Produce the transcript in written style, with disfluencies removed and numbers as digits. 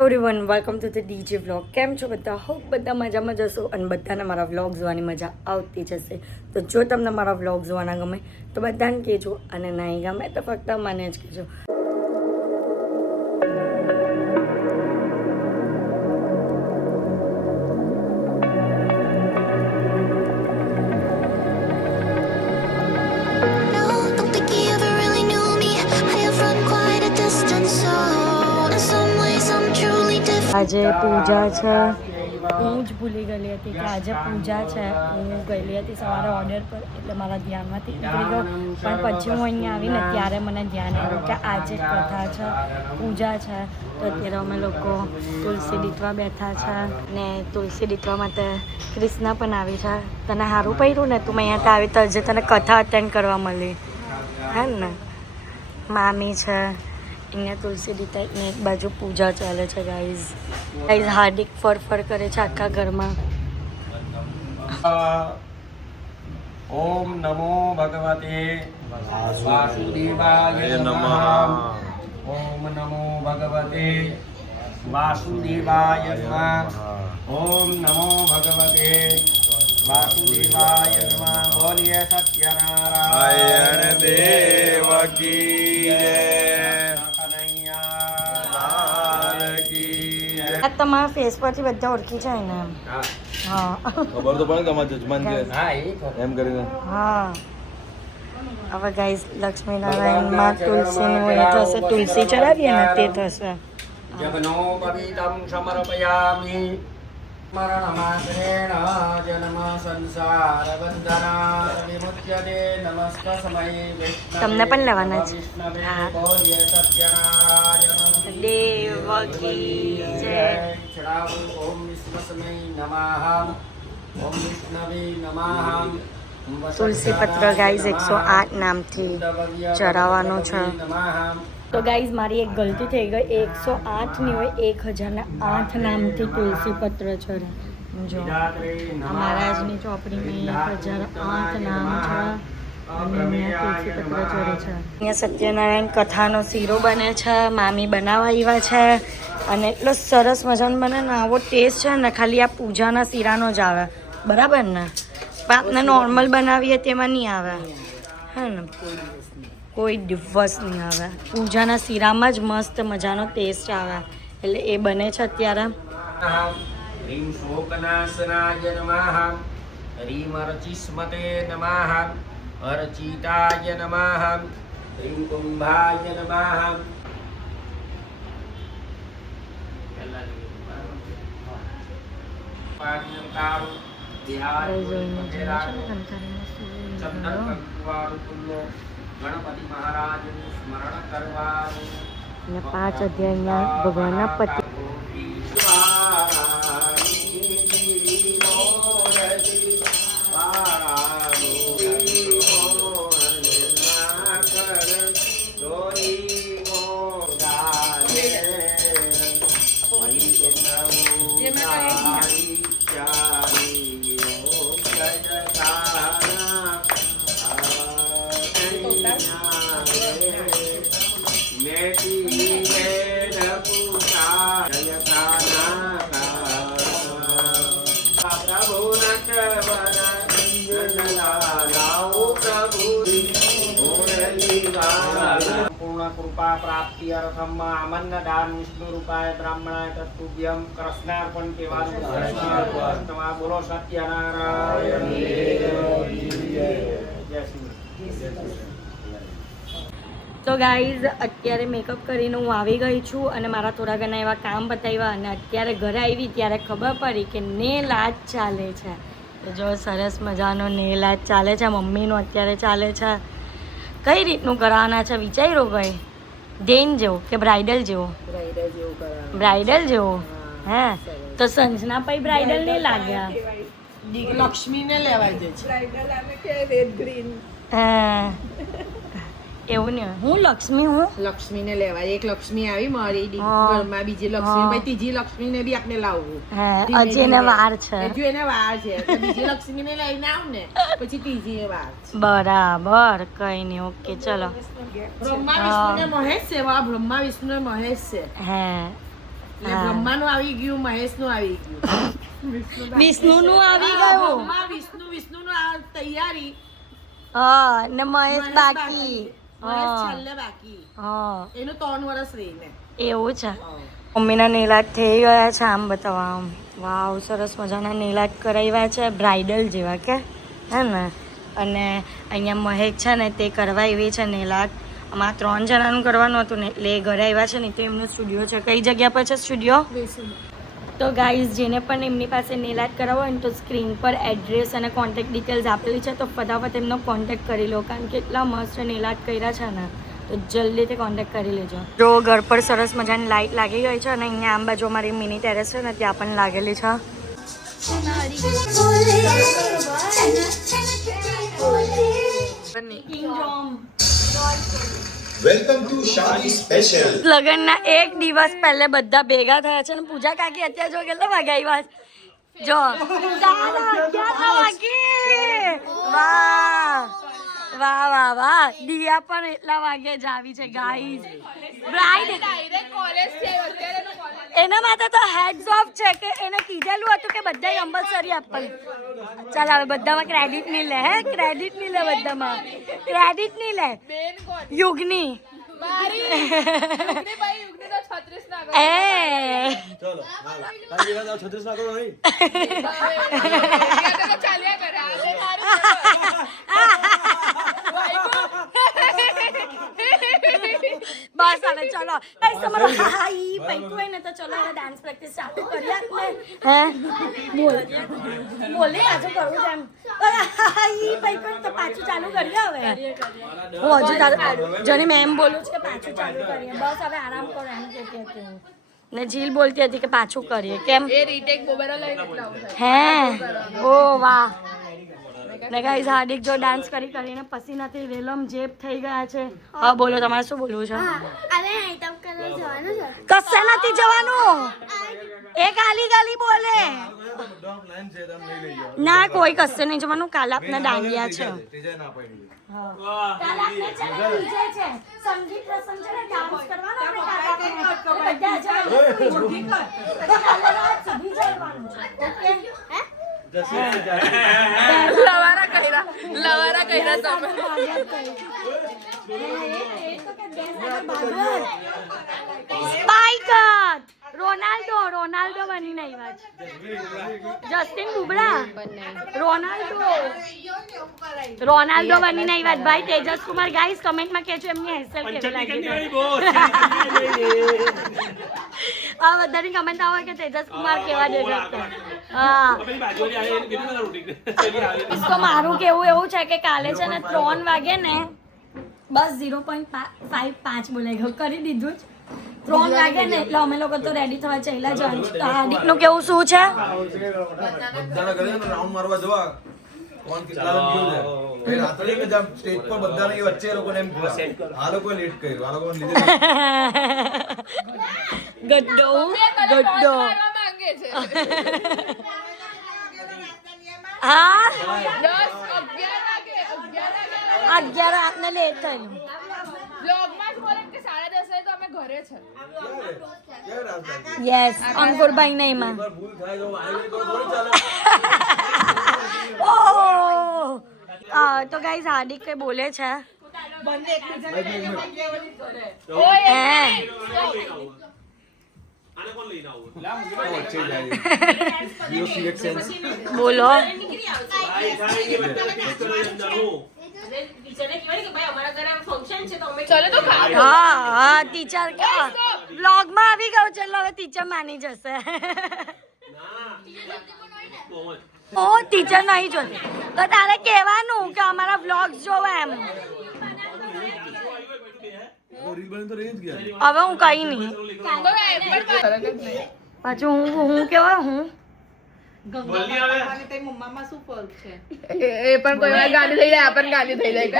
Everyone welcome to the DJ vlog. કેમ છો બધા? હોપ બધા મજામાં જશો અને બધાને મારા વ્લોગ જોવાની મજા આવતી જશે. તો જો તમને મારા વ્લોગ જોવાના ગમે તો બધાને કહેજો અને નહીં ગમે તો ફક્ત મને જ કહેજો. આજે પૂજા છે. હું જ ભૂલી ગયેલી હતી કે આજે પૂજા છે. હું ગયેલી હતી સવારે ઓર્ડર પર એટલે મારા ધ્યાનમાંથી નીકળી ગયો. પણ પછી હું અહીંયા આવીને ત્યારે મને ધ્યાન આવ્યું કે આજે કથા છે, પૂજા છે. તો અત્યારે અમે લોકો તુલસી દીટવા બેઠા છે ને તુલસી દીટવા માટે ક્રિષ્ના પણ આવી છે. તને સારું પડ્યું ને તું અહીંયા આવી તો આજે તને કથા અટેન્ડ કરવા મળી હે ને. મામી છે અહીંયા તુલસી દીતા ને એક બાજુ પૂજા ચાલે છે. ગાઈઝ હાર્દિક ફરફર કરે છે આખા ઘરમાં. ઓમ નમો ભગવતે વાસુદેવાય નમઃ. ઓમ નમો ભગવતે વાસુદેવાય નમઃ. ઓમ નમો ભગવતે વાસુદેવાય નમઃ. બોલીએ સત્યનારાયણ દેવ કી જય. તમારા ફેસ પરથી બધા ઓળખી જાય ને. હા ખબર તો પડે કે અમારા જજમાન છે એમ કરીને. હા હવે ગાઈઝ લક્ષ્મીનારાયણમાં તુલસીનું એ થશે. તુલસી ચડાવીએ ને તે થશે. જગનો પવિતમ સમર્પયામિ મરણમાત્રેણ જન્મ સંસાર બંધના વિમુચ્યતે નમસ્તસ્મૈ વિષ્ણવે. તમને પણ લેવાના છે. હા બોલીએ સત્યનારાયણ દેવ કી જય. ચડાવો ઓમ વિષ્ણુસ્મૈ નમઃ. ઓમ વિષ્ણવે નમઃ. તુલસી પત્ર ગાઈઝ 108 નામથી ચડાવવાનો છે. તો ગાઈઝ મારી એક ગલતી થઈ ગઈ. 108 ની હોય 1008 નામથી તુલસી પત્ર ચડે. જો આ મહારાજની ચોપડીમાં 1008 નામ છે અને અહીંયા તુલસી પત્ર ચડે છે. અહીંયા સત્યનારાયણ કથાનો શીરો બને છે. મામી બનાવવા આવ્યા છે અને એટલો સરસ મજાનો બને ને. આવો ટેસ્ટ છે ને ખાલી આ પૂજાના શીરાનો જ આવે. બરાબર ને? આપણે નોર્મલ બનાવીએ તેમાં નહીં આવે હે ને. કોઈ દિવસ નહીં આવે. પૂજાના શીરામાં જ મસ્ત મજાનો ટેસ્ટ આવે. એટલે એ બને છે અત્યારે. હ્રીમ શોકનાશનાય નમઃ. હ્રીમ અર્ચિસ્મતે નમઃ. અર્ચિતાય નમઃ. હ્રીમ કુંભાય નમઃ. ગણપતિ મહારાજનું સ્મરણ કરવાનું. અને 5 અધ્યાયના ભગવાનના પતિ. પૂર્ણ કૃપા પ્રાપ્તિ અર્થમ આમન્નદાન વિષ્ણુ રૂપાય બ્રાહ્મણાય તત્તુભ્યમ કૃષ્ણાર્પણ કેવાનું. બોલો સત્યનારાયણ. તો ગાઈઝ અત્યારે મેકઅપ કરીને હું આવી ગઈ છું અને મારા થોડા ઘણા એવા કામ બતાવ્યા અને અત્યારે ઘરે આવી ત્યારે ખબર પડી કે નેલ આર્ટ ચાલે છે. જો સરસ મજાનો નેલ આર્ટ ચાલે છે. મમ્મીનું અત્યારે ચાલે છે. કઈ રીતનું કરવાના છે વિચાર્યું ભાઈ? ડેન જેવો કે બ્રાઇડલ જેવો? બ્રાઇડલ જેવો હે તો સંજના પછી બ્રાઇડલ નહીં લાગ્યા. લક્ષ્મીને લેવાય છે. હા એવું નહીં હોય. હું લક્ષ્મી હું લક્ષ્મીને લેવાય. એક લક્ષ્મી આવી મારી હા. ઘરમાં, બીજી લક્ષ્મી, પછી ત્રીજી લક્ષ્મીને બી આપણે લાવવું. હે ધીમે હજી એને ધીમે. વાર છે. હજુ એને વાર છે. તો બીજી લક્ષ્મીને લઈને આવ ને પછી ત્રીજી વાર છે. બરાબર કઈ નહીં. ઓકે ચલો. બ્રહ્મા વિષ્ણુ ને મહેશ છે. વાહ, બ્રહ્મા વિષ્ણુ ને મહેશ છે. હે એટલે બ્રહ્માનું આવી ગયું, મહેશનું આવી ગયું. વિષ્ણુનું આવી ગયું. બ્રહ્મા વિષ્ણુનું આ તૈયારી. હા ને મહેશ બાકી. મહેશ છેલ્લે બાકી. હા એનું 3 વર્ષ રહીને. એવું છે. મમ્મીના નેલાટ થઈ ગયા છે. આમ બતાવવા આમ વાવ સરસ મજાના નેલાટ કરાવ્યા છે બ્રાઇડલ જેવા કે હે ને. અને અહીંયા મહેક છે ને તે કરવા એવી છે નેલાટ. આમાં 3 જણાનું કરવાનું હતું ને એટલે એ ઘરે આવ્યા છે ને તો એમનો સ્ટુડિયો છે. કઈ જગ્યા પર છે સ્ટુડિયો? તો ગાઈઝ જેને પણ એમની પાસે નેલાટ કરાવો હોય ને તો સ્ક્રીન પર એડ્રેસ અને કોન્ટેક્ટ ડિટેલ્સ આપેલી છે તો ફટાફટ એમનો કોન્ટેક્ટ કરી લો કારણ કે એટલા મસ્ત નેલાટ કર્યા છે ને તો જલ્દીથી કોન્ટેક્ટ કરી લેજો. જો ઘર પર સરસ મજાની લાઇટ લાગી ગઈ છે અને અહીંયા આમ બાજુ અમારી મિની ટેરેસ છે ને ત્યાં પણ લાગેલી છે. વેલકમ ટુ શાદી સ્પેશિયલ. લગ્નના 1 દિવસ પહેલે બધા ભેગા થયા છે ને પૂજા કાકી અત્યારે જો કેટલા વાગે આવ્યા છે? જો 11 વાગે. વાહ વાહ વાહ વાહ. દિયા પણ એટલા વાગે જ આવી છે ગાઈઝ. બ્રાઇડ એના માટે તો હેડ્સ ઓફ છે કે એને કીધેલું હતું કે બધાય અંબરસરી આપવાનું. ચાલ હવે બધામાં ક્રેડિટ નહીં લે. હે ક્રેડિટ નહીં લે બધામાં. ક્રેડિટ નહીં લે. યુગની એ ચલો તારી વાત 36 ના કરો નહીં. બસ હવે ચલો ગાઈસ તમારો હા ઈ પૈતું હોય ને તો ચલો હવે ડાન્સ પ્રેક્ટિસ ચાલુ કરીએ આપણે. હે બોલે આજે કરું છે એમ. હા ઈ પૈતું હોય ને તો પાછું ચાલુ કરીએ હવે. હું હજુ ચાલુ જણી મેં એમ બોલું છે કે પાછું ચાલુ કરીએ. બસ હવે આરામ કરો એમ કહેતી હતી હું. ને જીલ બોલતી હતી કે પાછું કરીએ. કેમ એ રીટેક બોબેરો લઈને હે ઓ વાહ. ને ગાઈઝ હાર્દિક જો ડાન્સ કરીને પસીનાથી રેલમ જેબ થઈ ગયા છે. હા બોલો તમારે શું બોલવું છે? કશે નથી જવાનું. એ ગાલી ગાલી બોલે બધા પ્લાન છે તમે લઈ લેજો. ના કોઈ કશે નહીં જવાનું. કાલ આપના દાંડિયા છે. તેજે ના પાડી. કાલ આપને છે ને DJ છે. સંગીત પ્રસંગ છે ને ડાન્સ કરવાનો આપણે કાલે બધા જવાનું. કાલે રાત સુધી જવાનું છે. ઓકે હે લવારા કઈરા તમે. સ્પાઇકર રોનાલ્ડો બનીને આવ્યા છે. જસ્ટિન બુબડા રોનાલ્ડો બનીને આવ્યા છે. ભાઈ તેજસ કુમાર ગાઈસ કમેન્ટમાં કહેજો એમની હેરસ્ટાઈલ કેવી લાગી. આ બધાની કમેન્ટ આવે કે તેજસ કુમાર કેવા દેખાય. હા તો મારું કેવું એવું છે કે કાલે છે ને 3 વાગે ને બસ 0.55 બોલાઈ ગયું કરી દીધું જ. 3 વાગે ને એટલે અમે લોકો તો રેડી થવા ચાલ્યા જવાનું છે. તો હાર્દિકનું કેવું શું છે? બધાના ઘરે રાઉન્ડ મારવા જવા કોણ કેટલા ગયું છે. એ રાત્રે કે જબ સ્ટેજ પર બધાને વચ્ચે એ લોકોને એમ આ લોકો લેટ કર્યું. આ લોકોને લીધે ગડ્ડો હા 11 રાતને લેટ થયું. યસ અંકુરભાઈ ને એમાં ભૂલ થાય તો વાયર થોડી ચાલે. તો ગાઈઝ હાર્દિક કઈ બોલે છે. બોલો હા ટીચર બ્લોગ માં આવી ગયો. ચલો હવે ટીચર માની જશે. ઓ ટીચર નહીં જોતી તો તારે કહેવાનું કે અમારા વ્લોગ્સ જોવા એમ. રીલ બની તો રહી જ ગયા. હવે હું કઈ નહીં પાછું હું કેવાય હું એ પણ કોઈ વાર ગાંડી થઈ જાય, આપણને ગાંડી થઈ જાય.